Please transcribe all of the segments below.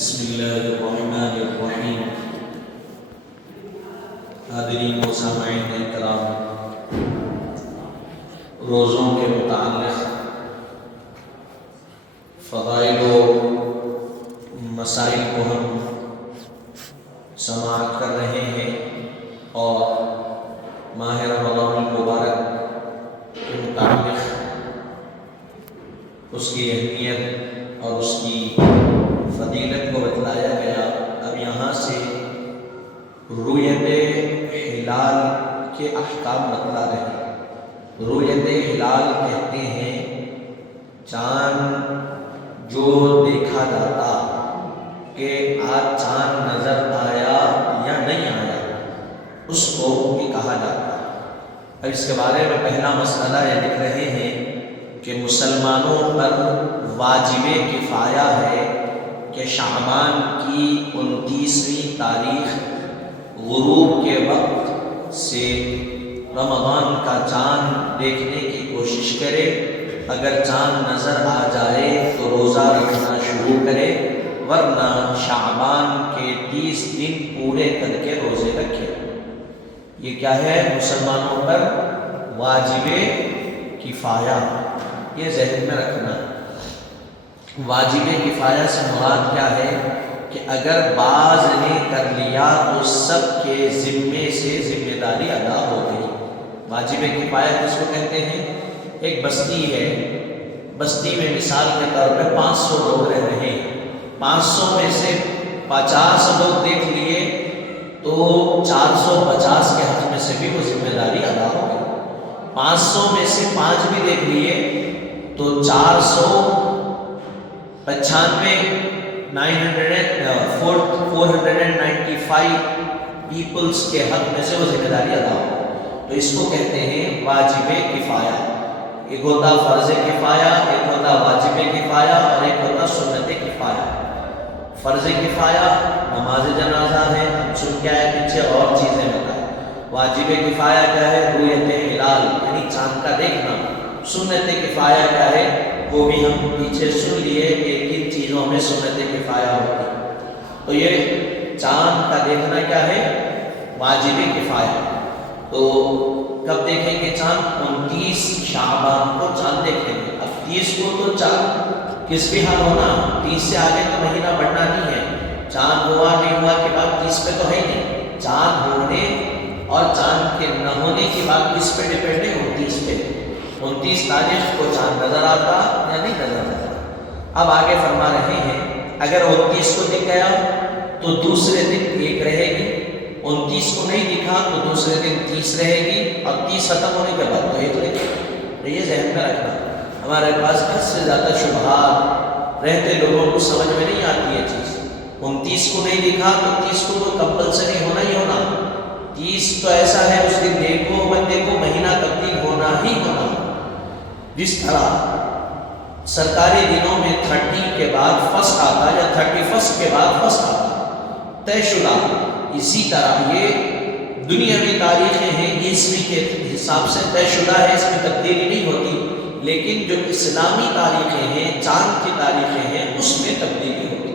بسم اللہ الرحمن الرحیم۔ حاضرین و سامعین کرام، روزوں کے متعلق فضائل و مسائل کو ہم سماعت کر رہے ہیں اور ماہ رمضان المبارک کے متعلق اس کی اہمیت اور اس کی فضیلت کو بتلایا گیا۔ اب یہاں سے رؤیت ہلال کے احکام بتلا رہے ہیں۔ رؤیت ہلال کہتے ہیں چاند جو دیکھا جاتا کہ آج چاند نظر آیا یا نہیں آیا، اس کو یہ کہا جاتا۔ اب اس کے بارے میں پہلا مسئلہ یہ لکھ رہے ہیں کہ مسلمانوں پر واجب کفایہ ہے کہ شعبان کی 29ویں تاریخ غروب کے وقت سے رمضان کا چاند دیکھنے کی کوشش کرے۔ اگر چاند نظر آ جائے تو روزہ رکھنا شروع کرے، ورنہ شعبان کے 30 دن پورے کر کے روزے رکھے۔ یہ کیا ہے؟ مسلمانوں پر واجب کفایہ، یہ ذہن میں رکھنا۔ واجب کفایہ سے مراد کیا ہے کہ اگر بعض نے کر لیا تو سب کے ذمے سے ذمہ داری ادا ہو گئی۔ واجب کفایہ کس کو کہتے ہیں؟ ایک بستی ہے، بستی میں مثال کے طور پہ 500 لوگ رہ رہے ہیں، 500 میں سے 50 لوگ دیکھ لیے تو 450 کے حق میں سے بھی وہ ذمہ داری ادا ہو گئی۔ 500 میں سے 5 بھی دیکھ لیے تو 495 پیپلز کے حق میں سے وہ ذمہ داری ادا ہو۔ تو اس کو کہتے ہیں واجب کفایہ۔ ایک ہوتا فرض کفایہ، ایک ہوتا واجب کفایہ اور ایک ہوتا سنت کفایہ۔ فرض کفایہ نماز جنازہ ہے، ہم سن کے آئے پیچھے اور چیزیں بتائیں۔ واجب کفایہ کیا ہے؟ رؤیت ہلال یعنی چاند کا دیکھنا۔ سنت کفایہ کیا ہے؟ وہ بھی ہم پیچھے سن لیے کہ کن چیزوں میں سنت کفایہ ہوتی ہے۔ تو یہ چاند کا دیکھنا کیا ہے؟ واجب کفایہ۔ تو کب دیکھیں گے چاند؟ 29 شعبان کو چاند دیکھیں گے۔ اب 30 کو تو چاند کس بھی حال ہونا، 30 سے آگے تو مہینہ بڑھنا نہیں ہے۔ چاند ہوا نہیں ہوا کے بعد 30 پہ تو ہے ہی نہیں۔ چاند ہونے اور چاند کے نہ ہونے کی بات کس پہ ڈیپینڈ ہے؟ 29 پہ۔ 29 تاریخ کو چاند نظر آتا یا نہیں نظر آتا؟ اب آگے فرما رہے ہیں اگر 29 کو دکھ گیا تو دوسرے دن 1 رہے گی، 29 کو نہیں دکھا تو دوسرے دن 30 رہے گی، اور 30 ختم ہونے کے بعد تو 1 رہے گی۔ تو یہ ذہن میں رکھنا۔ ہمارے پاس حد سے زیادہ شبہات رہتے، لوگوں کو سمجھ میں نہیں آتی یہ چیز۔ 29 کو نہیں دکھا تو 30 کو تو کمپلسری ہونا ہی ہونا۔ 30 تو ایسا ہے اس دن دیکھو مت دیکھو، مہینہ تبدیل ہونا ہی ہونا۔ جس طرح سرکاری دنوں میں 30 کے بعد فسٹ آتا یا 31 کے بعد فسٹ آتا، طے شدہ، اسی طرح یہ دنیاوی تاریخیں ہیں، عیسوی کے حساب سے طے شدہ ہے، اس میں تبدیلی نہیں ہوتی۔ لیکن جو اسلامی تاریخیں ہیں، چاند کی تاریخیں ہیں، اس میں تبدیلی ہوتی۔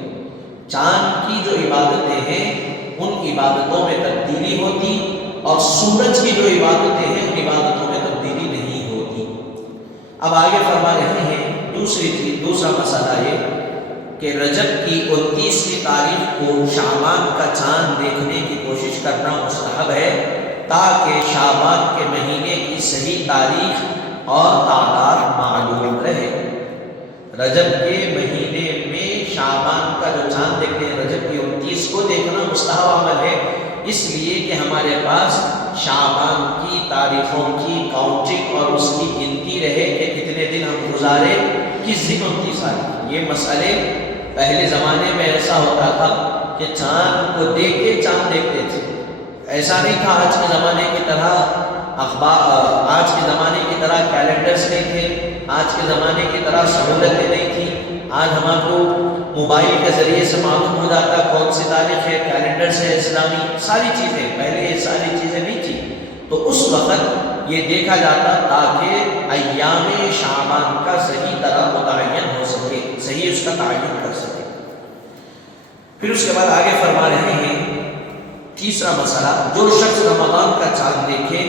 چاند کی جو عبادتیں ہیں ان عبادتوں میں تبدیلی ہوتی، اور سورج کی جو عبادتیں ہیں ان عبادتوں میں تبدیلی نہیں ہوتی۔ اب آگے فرما رہے ہیں دوسرا مسئلہ یہ کہ رجب کی 29ویں تاریخ کو شعبان کا چاند دیکھنے کی کوشش کرنا مستحب ہے، تاکہ شعبان کے مہینے کی صحیح تاریخ اور تعداد معلوم رہے۔ رجب کے مہینے میں شعبان کا جو چاند دیکھتے ہیں، رجب کی 29 کو دیکھنا مستحب عمل ہے، اس لیے کہ ہمارے پاس شعبان کی تاریخوں کی کاؤنٹنگ اور اس کی گنتی رہے کہ کتنے دن ہم گزارے، کس دن 29 آئی۔ یہ مسئلے پہلے زمانے میں ایسا ہوتا تھا کہ چاند کو دیکھ کے چاند دیکھتے تھے۔ ایسا نہیں تھا آج کے زمانے کی طرح آج کے زمانے کی طرح کیلنڈرز نہیں تھے، آج کے زمانے کی طرح سہولتیں نہیں تھیں۔ آج ہم کو موبائل کے ذریعے سے معلوم ہو جاتا کون سی تاریخ ہے، کیلنڈر سے اسلامی ساری چیزیں، پہلے یہ ساری چیزیں نہیں تھیں۔ تو اس وقت یہ دیکھا جاتا تاکہ ایام شعبان کا صحیح طرح متعین ہو سکے، صحیح اس کا تعین کر سکے۔ پھر اس کے بعد آگے فرما رہے ہیں تیسرا مسئلہ، جو شخص رمضان کا چاند دیکھے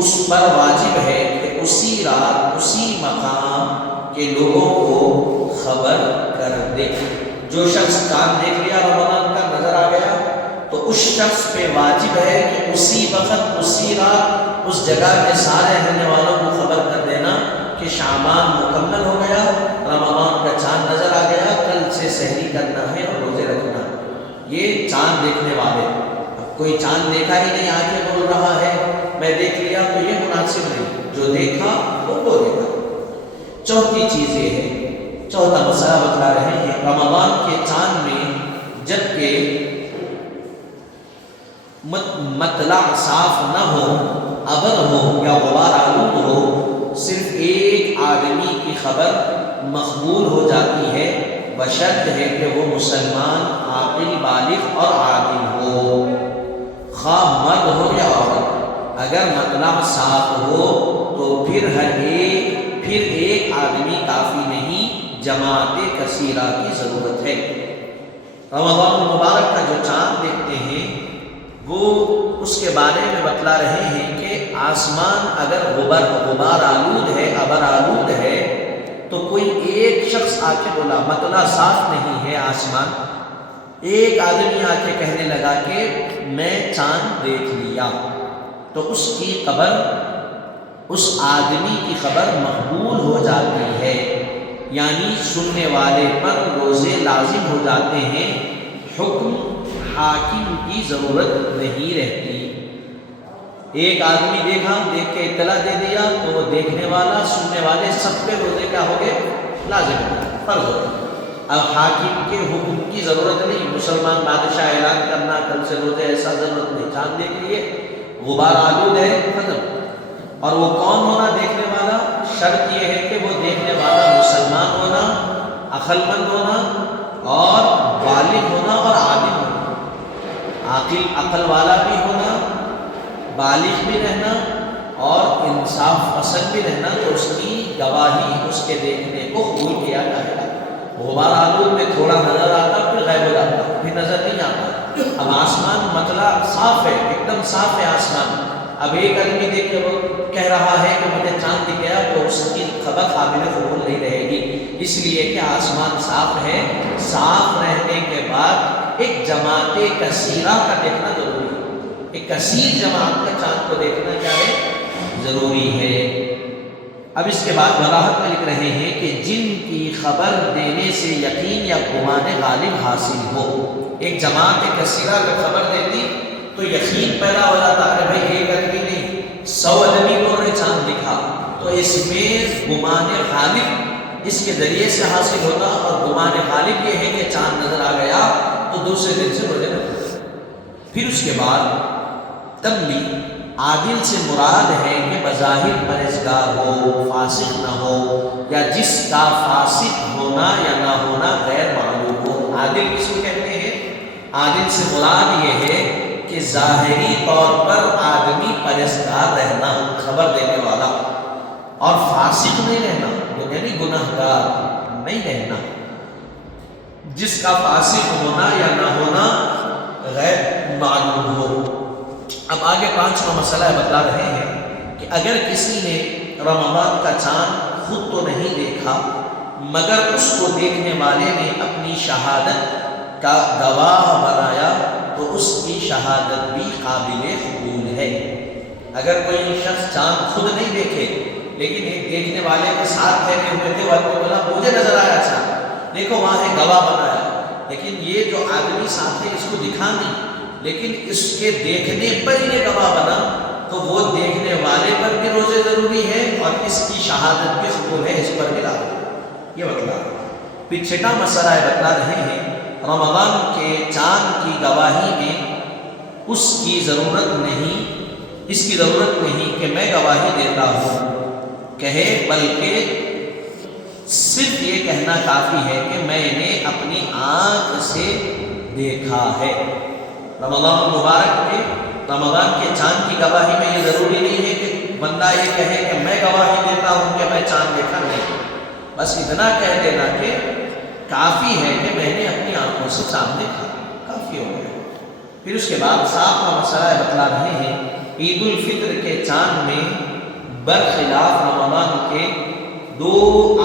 اس پر واجب ہے کہ اسی رات اسی مقام کے لوگوں کو خبر کر دے۔ جو شخص چاند دیکھ لیا رمضان کا نظر آ گیا تو اس شخص پہ واجب ہے کہ اسی وقت اسی رات اس جگہ کے سارے رہنے والوں کو خبر کر دینا کہ شعبان مکمل ہو گیا، رمضان کا چاند نظر آ گیا، کل سے سحری کرنا ہے اور روزے رکھنا۔ یہ چاند دیکھنے والے، اب کوئی چاند دیکھا ہی نہیں آگے بول رہا ہے میں دیکھ لیا، تو یہ مناسب نہیں، جو دیکھا وہ دیکھا۔ چوتھی چیز یہ ہے، چوتھا مسئلہ بتلا رہے ہیں، رمضان کے چاند میں جب کہ مطلع صاف نہ ہو، ابر ہو یا غبار آلود ہو، صرف ایک آدمی کی خبر مقبول ہو جاتی ہے، بشرط ہے کہ وہ مسلمان عاقل بالغ اور عادل ہو، خواہ مرد ہو یا عورت۔ اگر مطلع صاف ہو تو پھر ایک آدمی کافی نہیں، جماعت کثیرہ کی ضرورت ہے۔ رمضان المبارک کا جو چاند دیکھتے ہیں وہ اس کے بارے میں بتلا رہے ہیں کہ آسمان اگر غبار آلود ہے، ابر آلود ہے، تو کوئی ایک شخص آ کے بولا مطلع صاف نہیں ہے آسمان، ایک آدمی آ کے کہنے لگا کہ میں چاند دیکھ لیا، تو اس کی خبر، اس آدمی کی خبر مقبول ہو جاتی ہے، یعنی سننے والے پر روزے لازم ہو جاتے ہیں، حکم حاکم کی ضرورت نہیں رہتی۔ ایک آدمی دیکھا، دیکھ کے اطلاع دے دیا تو وہ دیکھنے والا سننے والے سب پہ روزے کیا ہو گئے؟ لازم ہو گئے، فرض ہو گئے۔ اب حاکم کے حکم کی ضرورت نہیں، مسلمان بادشاہ اعلان کرنا کل سے روزے، ایسا ضرورت نہیں، چاند دیکھ لیے غبار آلود ہے، ختم۔ اور وہ کون ہونا دیکھنے والا؟ شرط یہ ہے کہ وہ دیکھنے والا مسلمان ہونا، عقل مند ہونا اور بالغ ہونا اور عادل ہونا، عقل والا بھی ہونا، بالغ بھی رہنا اور انصاف پسند بھی رہنا، تو اس کی گواہی اس کے دیکھنے کو قبول کیا جائے گا۔ غبار آلود میں تھوڑا نظر آتا پھر غائب ہو جاتا، پھر نظر نہیں آتا۔ اب آسمان مطلع صاف ہے، ایک دم صاف ہے آسمان، اب ایک آدمی دیکھ کے وہ کہہ رہا ہے کہ مجھے چاند دکھ گیا، تو اس کی خبر قابل قبول نہیں رہے گی، اس لیے کہ آسمان صاف ہے۔ صاف رہنے کے بعد ایک جماعت کثیرہ کا دیکھنا ضروری ہے، ایک کثیر جماعت کا چاند کو دیکھنا کیا ہے؟ ضروری ہے۔ اب اس کے بعد وضاحت میں لکھ رہے ہیں کہ جن کی خبر دینے سے یقین یا گمان غالب حاصل ہو، ایک جماعت کثیرہ کا خبر دیتی تو یقین پیدا ہو جاتا ہے، بھائی ایک آدمی نہیں 100 آدمی کو نے چاند دکھا، تو اس میں گمان غالب اس کے ذریعے سے حاصل ہوتا، اور گمان غالب یہ ہے کہ چاند نظر آ گیا تو دوسرے دن سے روزے رکھتے۔ پھر اس کے بعد تنبیہ، عادل سے مراد ہے کہ بظاہر پرہیزگار ہو، فاسق نہ ہو، یا جس کا فاسق ہونا یا نہ ہونا غیر معلوم ہو۔ عادل کس کو کہتے ہیں؟ عادل سے مراد یہ ہے کہ ظاہری طور پر آدمی پرہیزگار رہنا، خبر دینے والا، اور فاسق نہیں رہنا، یعنی گناہگار نہیں رہنا، جس کا فاسق ہونا یا نہ ہونا غیر معلوم ہو۔ اب آگے 5واں مسئلہ بتلا رہے ہیں کہ اگر کسی نے رمضان کا چاند خود تو نہیں دیکھا، مگر اس کو دیکھنے والے نے اپنی شہادت کا گواہ بنایا، تو اس کی شہادت بھی قابل قبول ہے۔ اگر کوئی شخص چاند خود نہیں دیکھے لیکن ایک دیکھنے والے کے ساتھ ٹھہرے ہوئے تھے، وہ بولا مجھے نظر آیا چاند، دیکھو وہاں ہے، گواہ بنایا، لیکن یہ جو آدمی ساتھ ہے اس کو دکھا نہیں، لیکن اس کے دیکھنے پر یہ گواہ بنا، تو وہ دیکھنے والے پر بھی روزے ضروری ہے اور اس کی شہادت بھی قبول ہے، اس پر بھی لازم۔ یہ بتلا پھر چھٹا مسئلہ بتلا رہے ہیں، رمضان کے چاند کی گواہی میں اس کی ضرورت نہیں کہ میں گواہی دیتا ہوں کہے، بلکہ صرف یہ کہنا کافی ہے کہ میں نے اپنی آنکھ سے دیکھا ہے۔ رمضان المبارک میں رمضان کے چاند کی گواہی میں یہ ضروری نہیں ہے کہ بندہ یہ کہے کہ میں گواہی دیتا ہوں کہ میں چاند دیکھا، نہیں، بس اتنا کہہ دینا کہ کافی ہے کہ میں نے اپنی آنکھوں سے چاند دیکھا۔ کافی ہو گیا۔ پھر اس کے بعد 7واں مسئلہ بتلا رہے ہیں عید الفطر کے چاند میں برخلاف رمضان کے 2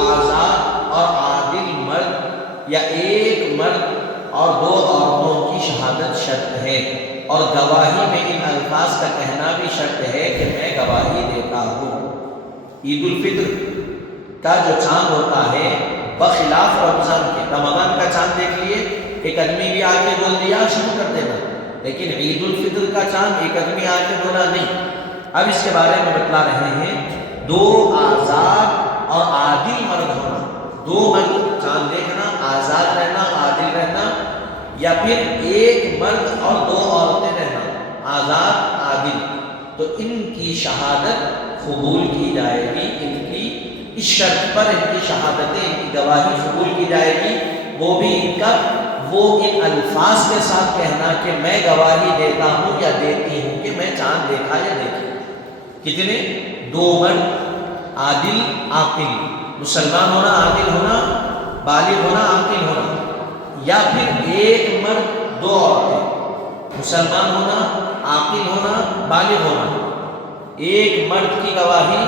آزاد اور عادل مرد یا ایک مرد اور 2 عورتوں کی شہادت شرط ہے، اور گواہی میں ان الفاظ کا کہنا بھی شرط ہے کہ میں گواہی دیتا ہوں۔ عید الفطر کا جو چاند ہوتا ہے بخلاف رمضان کے، رمضان کا چاند دیکھ لیے ایک آدمی بھی آ کے بول دیا شروع کر دینا، لیکن عید الفطر کا چاند ایک آدمی آ کے بولا نہیں۔ اب اس کے بارے میں بتلا رہے ہیں 2 آزاد اور عادل مرد ہونا، 2 مرد چاند دیکھنا، آزاد رہنا، عادل رہنا، یا پھر ایک مرد اور 2 عورتیں رہنا، آزاد عادل، تو ان کی شہادت قبول کی جائے گی، ان کی اس شرط پر ان کی شہادتیں، ان کی گواہی قبول کی جائے گی، وہ بھی ان کا وہ ان الفاظ کے ساتھ کہنا کہ میں گواہی دیتا ہوں یا دیتی ہوں کہ میں چاند دیکھا یا دیکھا۔ کتنے؟ 2 مرد عادل عاقل، مسلمان ہونا، عادل ہونا، بالغ ہونا، عاقل ہونا، یا پھر ایک مرد 2 عورتیں، مسلمان ہونا، عاقل ہونا، بالغ ہونا۔ ایک مرد کی گواہی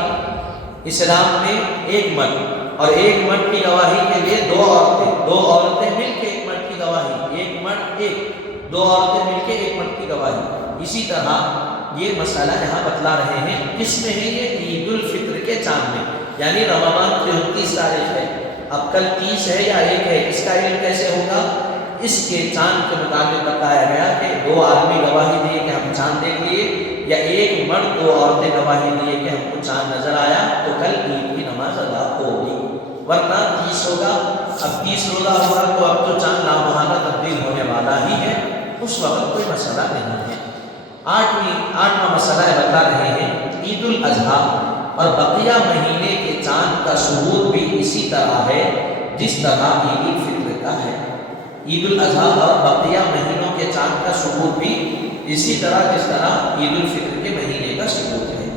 اسلام میں ایک مرد، اور ایک مرد کی گواہی کے لیے 2 عورتیں، 2 عورتیں مل کے ایک مرد کی گواہی، ایک مرد ایک، 2 عورتیں مل کے ایک مرد کی گواہی۔ اسی طرح یہ مسئلہ یہاں بتلا رہے ہیں، کس میں ہے یہ؟ عید الفطر کے چاند میں، یعنی رمضان 29 تاریخ ہے، اب کل 30 ہے یا 1 ہے، اس کا علم کیسے ہوگا؟ اس کے چاند کے مطابق بتایا گیا کہ 2 آدمی گواہی دیے کہ ہم چاند دیکھ لیے، یا ایک مرد 2 عورتیں گواہی دیے کہ ہم کو چاند نظر آیا، تو کل عید کی نماز ادا ہوگی، ورنہ 30 ہوگا۔ اب 30 روزہ ہوگا تو اب تو چاند لامحالہ تبدیل ہونے والا ہی ہے، اس وقت کوئی مسئلہ نہیں ہے۔ 8واں مسئلہ بتا رہے ہیں عید الاضحیٰ اور بقیہ مہینے کے چاند کا ثبوت بھی اسی طرح ہے جس طرح عید الفطر کا ہے۔ عید الاضحیٰ اور بقیہ مہینوں کے چاند کا ثبوت بھی اسی طرح جس طرح عید الفطر کے مہینے کا ثبوت ہے۔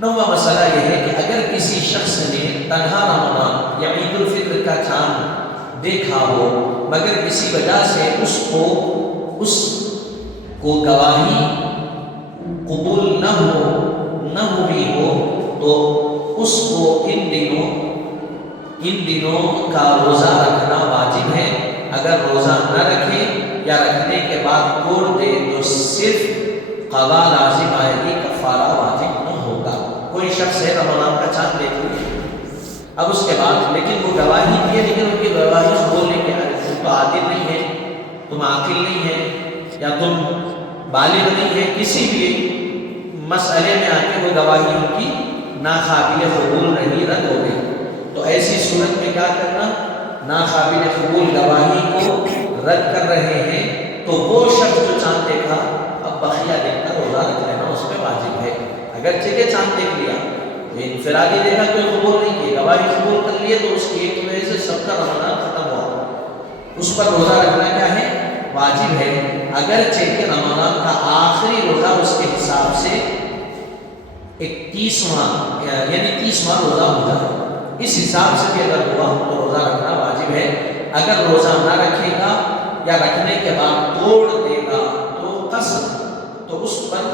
9واں مسئلہ یہ ہے کہ اگر کسی شخص نے تنہا رمضان یا عید الفطر کا چاند دیکھا ہو مگر کسی وجہ سے اس کو گواہی قبول نہ ہوئی ہو تو اس کو ان دنوں کا روزہ رکھنا واجب ہے۔ اگر روزہ نہ رکھے یا رکھنے کے بعد توڑ دے تو صرف قضا لازم آئے گی، کفارہ واجب نہ ہوگا۔ کوئی شخص ہے رمضان کا چاند دیکھ لیا، اب اس کے بعد لیکن وہ گواہی دیے لیکن ان کی گواہی قبول نہیں کیا، تم تو عادل نہیں ہے، تم عاقل نہیں ہے، یا تم بالغ نہیں ہے، کسی بھی مسئلے میں آ کے وہ گواہی ان کی ناقابل قبول رہی، رد ہو گئی، تو ایسی صورت میں کیا کرنا؟ ناقابل قبول گواہی کو رد کر رہے ہیں، تو وہ شخص جو چاند دیکھا اب بقیہ دن کا روزہ رکھ لینا اس پہ واجب ہے۔ اگر کہ چاند دیکھ لیا تو انفرادی دیکھا کوئی قبول نہیں کیا، گواہی قبول کر لیے تو اس کی ایک وجہ سے سب کا رمضان ختم ہوا، اس پر روزہ رکھنا کیا ہے؟ واجب ہے، اگرچہ کہ رمضان کا آخری روزہ اس کے حساب سے 31واں یعنی 30واں روزہ ہو جائے، اس حساب سے بھی اگر ہوا تو روزہ رکھنا واجب ہے۔ اگر روزہ نہ رکھے گا یا رکھنے کے بعد توڑ دے گا تو قصد، تو اس پر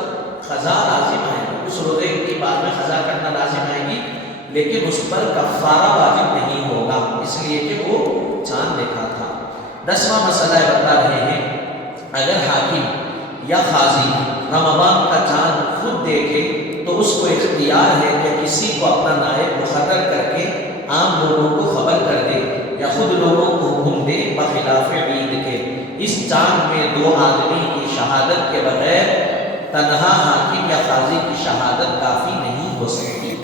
قضا لازم آئے گی، اس روزے کی بعد میں قضا کرنا لازم آئے گی، لیکن اس پر کفارہ واجب نہیں ہوگا، اس لیے کہ وہ چاند دیکھا تھا۔ 10واں مسئلہ بتا رہے ہیں اگر حاکم یا قاضی رمضان کا چاند خود دیکھے تو اس کو اختیار ہے کہ کسی کو اپنا نائب مقرر کر کے عام لوگوں کو خبر کر دے یا خود لوگوں کو حکم دے بخلاف عید کے۔ اس چاند میں 2 آدمی کی شہادت کے بغیر تنہا حاکم یا قاضی کی شہادت کافی نہیں ہو سکتی۔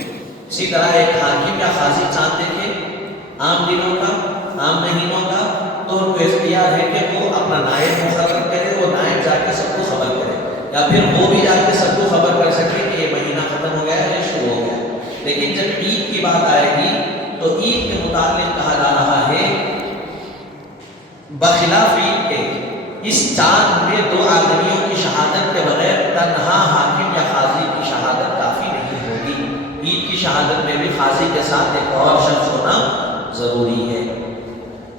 اسی طرح ایک حاکم یا قاضی چاند دیکھے عام دنوں کا، عام مہینوں کا، تو ان کو اختیار ہے کہ وہ اپنا نائب مقرر کرے، وہ نائب جا کے سب کو خبر کرے، یا پھر وہ بھی جا کے سب کو خبر کر سکے کہ یہ مہینہ ختم ہو گیا ہے یا شروع ہو گیا ہے۔ لیکن جب عید کی بات آئے گی تو عید کے متعلق کہا جا رہا ہے بخلاف عید کے اس چاند میں 2 آدمیوں کی شہادت کے بغیر تنہا حاکم یا قاضی کی شہادت کافی نہیں ہوگی، عید کی شہادت میں بھی قاضی کے ساتھ ایک اور شخص ہونا ضروری ہے۔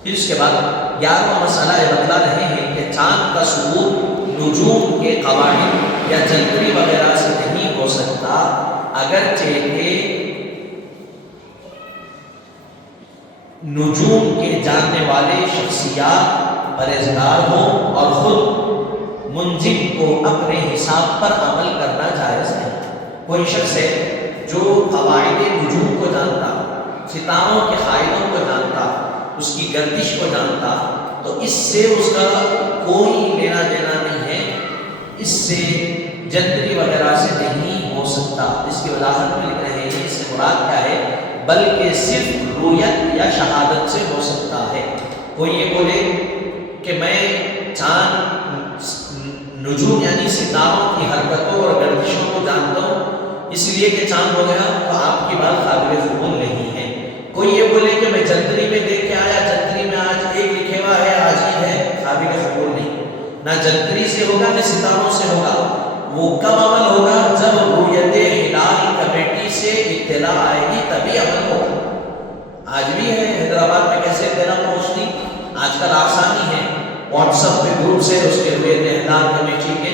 پھر اس کے بعد 11واں مسئلہ یہ بتلا رہے ہیں کہ چاند کا ثبوت نجوم کے قواعد یا جنتری وغیرہ سے نہیں ہو سکتا، اگرچہ کہ نجوم کے جاننے والے شخصیات پرہیزگار ہوں اور خود منجم کو اپنے حساب پر عمل کرنا جائز ہے۔ کوئی شخص ہے جو قواعد نجوم کو جانتا، ستاروں کے قاعدوں کو جانتا، اس کی گردش کو جانتا، تو اس سے اس کا کوئی لینا دینا نہیں ہے، اس سے جنتری وغیرہ سے نہیں ہو سکتا۔ اس کی وضاحت میں لکھ رہے ہیں، اس سے مراد کیا ہے؟ بلکہ صرف رویت یا شہادت سے ہو سکتا ہے۔ کوئی یہ بولے کہ میں چاند نجوم یعنی ستاروں کی حرکتوں اور گردشوں کو جانتا ہوں اس لیے کہ چاند ہو گیا، تو آپ کی بات قابل قبول نہیں ہے۔ کوئی یہ بولے کہ میں جنتری میں دیکھ کے آیا، جنتری میں آج ایک لکھے ہوا ہے، آج عید ہے، قابل قبول نہیں۔ نہ جنتری سے ہوگا نہ ستاروں سے ہوگا۔ وہ کب عمل ہوگا؟ جب رویت ہلال کمیٹی سے اطلاع آئے گی تبھی عمل ہوگا۔ آج بھی ہے حیدرآباد میں کیسے اطلاع پہنچتی؟ آج کل آسانی ہے، واٹس ایپ پہ گروپس ہے اس کے رویت ہلال کمیٹی کے،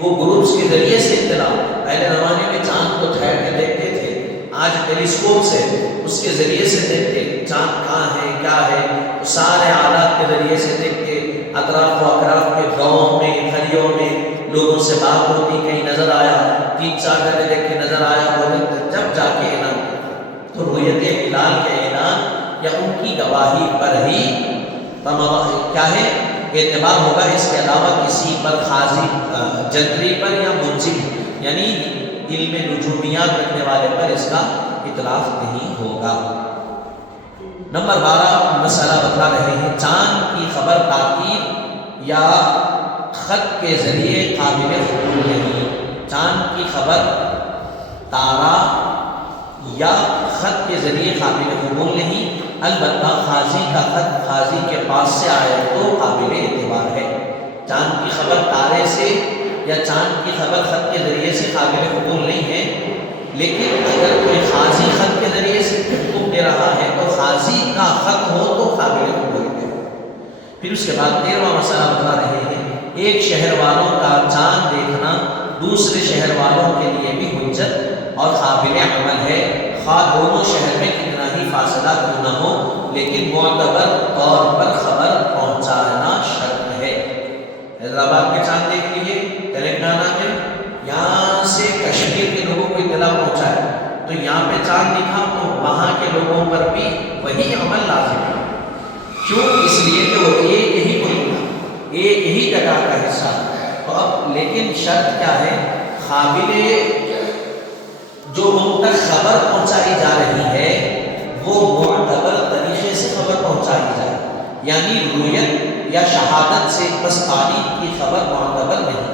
وہ گروپس کے ذریعے سے اطلاع۔ پہلے زمانے میں چاند کو ٹھہر کے دیکھتے تھے، آج ٹیلیسکوپ سے اس کے ذریعے سے دیکھتے چاند کہاں ہے کیا ہے، تو سارے آلات کے ذریعے سے دیکھتے، اطراف و اقراف کے گاؤں میں گھریوں میں لوگوں سے بات ہوتی، کہیں نظر آیا، 3-4 جگہ دیکھ کے نظر آیا، بولتے جب جا کے اعلان کرتا۔ تو رویت ہلال کے اعلان یا ان کی گواہی پر ہی کیا ہے اعتبار ہوگا، اس کے علاوہ کسی پر خاصی جنتری پر یا منجم یعنی علم نجومیات رکھنے والے پر اس کا اطلاق نہیں ہوگا۔ نمبر 12 مسئلہ بتلا رہے ہیں، چاند کی خبر تاکید یا خط کے ذریعے قابل قبول نہیں۔ چاند کی خبر تارا یا خط کے ذریعے قابل قبول نہیں، البتہ قاضی کا خط قاضی کے پاس سے آئے تو قابل اعتبار ہے۔ چاند کی خبر تارے سے یا چاند کی خبر خط کے ذریعے سے قابل قبول نہیں ہے، لیکن اگر کوئی قاضی خط کے ذریعے سے حکم دے رہا ہے تو قاضی کا خط ہو تو قابل قبول ہے۔ پھر اس کے بعد 13واں مسئلہ بتا رہے ہیں، ایک شہر والوں کا چاند دیکھنا دوسرے شہر والوں کے لیے بھی حجت اور قابل عمل ہے، خواہ دونوں شہر میں کتنا ہی فاصلہ کیوں نہ ہو، لیکن معتبر طور پر خبر پہنچانا شرط ہے۔ حیدرآباد میں چاند دیکھ لیجیے، تلنگانہ میں یہاں سے کشمیر کے لوگوں کو اطلاع پہنچائے تو یہاں پہ چاند دکھا تو وہاں کے لوگوں پر بھی وہی عمل لازم ہے۔ کیوں؟ اس لیے کہ وہ ایک ہی ملک کا ایک ہی جگہ کا حصہ ہے۔ تو اب لیکن شرط کیا ہے؟ قابل جو ان تک خبر پہنچائی جا رہی ہے وہ معتبر طریقے سے خبر پہنچائی جائے، یعنی رویت یا شہادت سے بس تاریخ کی خبر معتبر نہیں۔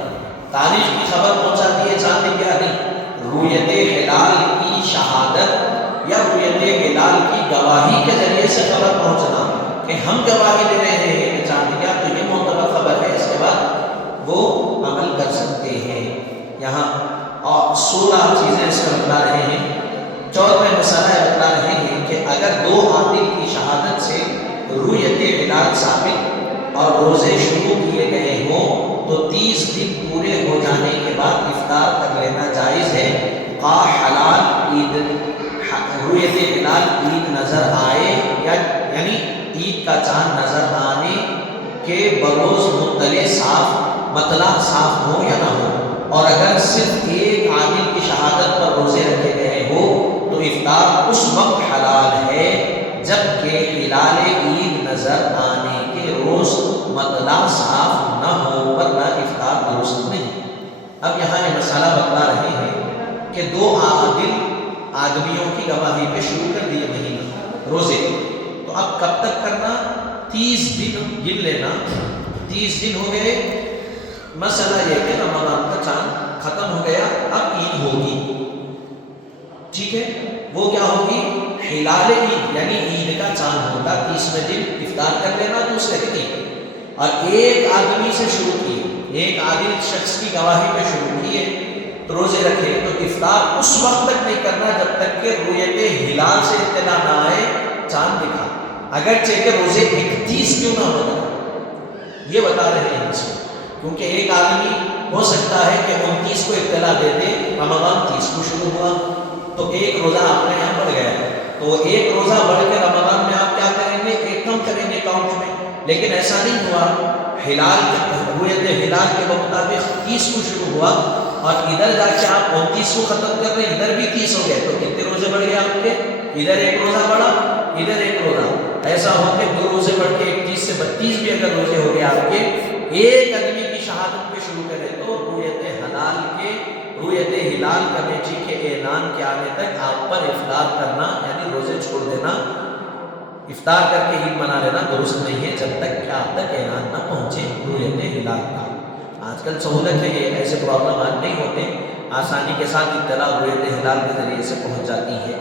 تاریخ کی خبر پہنچا دی ہے، چاند کیا نہیں، رویت ہلال کی شہادت یا رویت ہلال کی گواہی کے ذریعے سے خبر پہنچنا کہ ہم گواہی دے رہے ہیں کہ چاند کیا، تو یہ معتبر خبر ہے، اس کے بعد وہ عمل کر سکتے ہیں۔ یہاں اور 16 چیزیں اس میں بتلا رہے ہیں۔ 14واں مسئلہ بتلا رہے ہیں کہ اگر دو عادل کی شہادت سے رویت ہلال ثابت اور روزے شروع کیے گئے ہوں تو 30 دن پورے ہو جانے کے بعد افطار کر لینا جائز ہے، خواہ حلال عید رویت ہلال عید نظر آئے یعنی عید کا چاند نظر آنے کے بروز مطلع صاف ہو یا نہ ہو، اور اگر صرف ایک عادل کی شہادت پر روزے رکھے گئے ہو تو افطار اس وقت حلال ہے جبکہ ہلال عید نظر آنے کے روز مطلع صاف نہ ہو، ورنہ افطار درست نہیں۔ اب یہاں یہ مسئلہ بتلا رہے ہیں کہ دو عادل آدمیوں کی گواہی پہ شروع کر دیے مہینہ روزے، تو اب کب تک کرنا؟ 30 دن گن لینا، 30 دن ہو گئے، مسئلہ یہ کہ رمضان کا چاند ختم ہو گیا، اب عید ہوگی، ٹھیک ہے، وہ کیا ہوگی؟ ہلال عید یعنی عید کا چاند ہوگا، 30ویں دن افطار کر لینا دوسرے دن، اور ایک آدمی سے شروع کیے، ایک عادل شخص کی گواہی پہ شروع کیے تو روزے رکھے، تو افطار اس وقت تک نہیں کرنا جب تک کہ رویت ہلال سے اطلاع نہ آئے چاند دکھا، اگرچہ کہ روزے 31 کیوں نہ ہو جائے، یہ بتا رہے ہیں اس میں، کیونکہ ایک آدمی ہو سکتا ہے کہ 29 کو اطلاع دے دے، رمضان 30 کو شروع ہوا، تو ایک روزہ آپ کے یہاں بڑھ گیا، تو ایک روزہ بڑھ کے رمضان میں آپ کیا کریں گے؟ ایک کم کریں گے کاؤنٹ میں، لیکن ایسا نہیں ہوا، ہلال کے مطابق 30 کو شروع ہوا اور ادھر جا کے آپ 29 کو ختم کر رہے ہیں، ادھر بھی 30 ہو گئے، تو کتنے روزے بڑھ گئے آپ کے؟ ادھر ایک روزہ بڑھا، ادھر ایک روزہ، ایسا ہو کے 2 روزے بڑھ کے 31 سے 32 بھی اگر روزے ہو گئے آپ کے، ایک آدمی کی شہادت پہ شروع کرے تو رویت ہلال کا نیچی کے اعلان کے آنے تک آپ پر افطار کرنا یعنی روزے چھوڑ دینا، افطار کر کے عید منا لینا درست نہیں ہے جب تک کہ آپ تک اعلان نہ پہنچے رویت ہلال کا۔ آج کل سہولت ہے، یہ ایسے پرابلم آج نہیں ہوتے، آسانی کے ساتھ اطلاع رویت ہلال کے ذریعے سے پہنچ جاتی ہے۔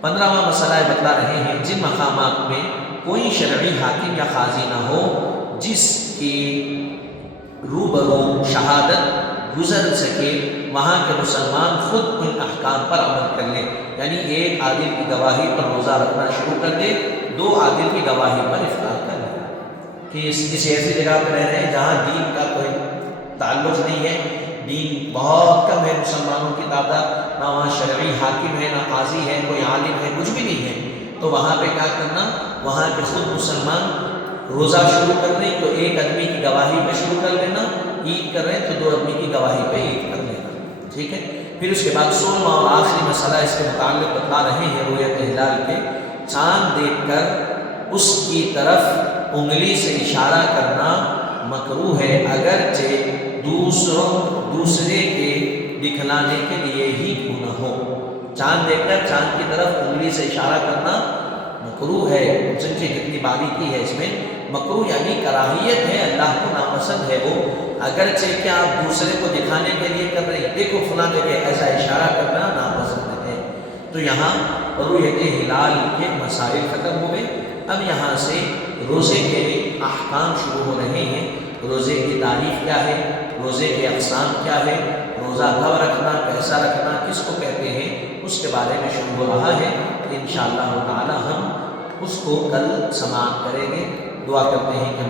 15واں مسئلہ بتلا رہے ہیں، جن مقامات میں کوئی شرعی حاکم یا قاضی نہ ہو جس کی روبرو شہادت گزر سکے، وہاں کے مسلمان خود ان احکام پر عمل کر لیں، یعنی ایک عادل کی گواہی پر روزہ رکھنا شروع کر دے، 2 عادل کی گواہی پر افطار کر لیں۔ کہ کسی ایسی جگہ پہ رہ رہے ہیں جہاں دین کا کوئی تعلق نہیں ہے، دین بہت کم ہے، مسلمانوں کی تعداد، نہ وہاں شرعی حاکم ہے، نہ قاضی ہے، کوئی عالم ہے، کچھ بھی نہیں ہے، تو وہاں پہ کیا کرنا؟ وہاں کے خود مسلمان روزہ شروع کر دیں تو ایک آدمی کی گواہی پہ شروع کر لینا، عید کر رہے ہیں تو 2 آدمی کی گواہی پہ عید کر لینا، ٹھیک ہے۔ پھر اس کے بعد 16واں اور آخری مسئلہ اس کے متعلق بتلا رہے ہیں، رویت ہلال کے چاند دیکھ کر اس کی طرف انگلی سے اشارہ کرنا مکروہ ہے، اگرچہ دوسرے کے دکھلانے کے لیے ہی کیوں نہ ہو۔ چاند دیکھ کر چاند کی طرف انگلی سے اشارہ کرنا مکروہ ہے، سمجھے کتنی باریکی ہے اس میں، مکروہ یعنی کراہیت ہے، اللہ کو ناپسند ہے وہ، اگرچہ کہ آپ دوسرے کو دکھانے کے لیے کر رہے ہیں، دیکھو فلاں جگہ ایسا اشارہ کرنا ناپسند ہے۔ تو یہاں رویت ہلال کے مسائل ختم ہوئے، اب یہاں سے روزے کے احکام شروع ہو رہے ہیں، روزے کی تعریف کیا ہے، روزے کے اقسام کیا ہے، روزہ کب رکھنا، کیسا رکھنا، کس کو کہتے ہیں، اس کے بارے میں شروع ہو رہا ہے۔ انشاءاللہ تعالی ہم اس کو کل سماعت کریں گے۔ دعا کرتے ہیں کہ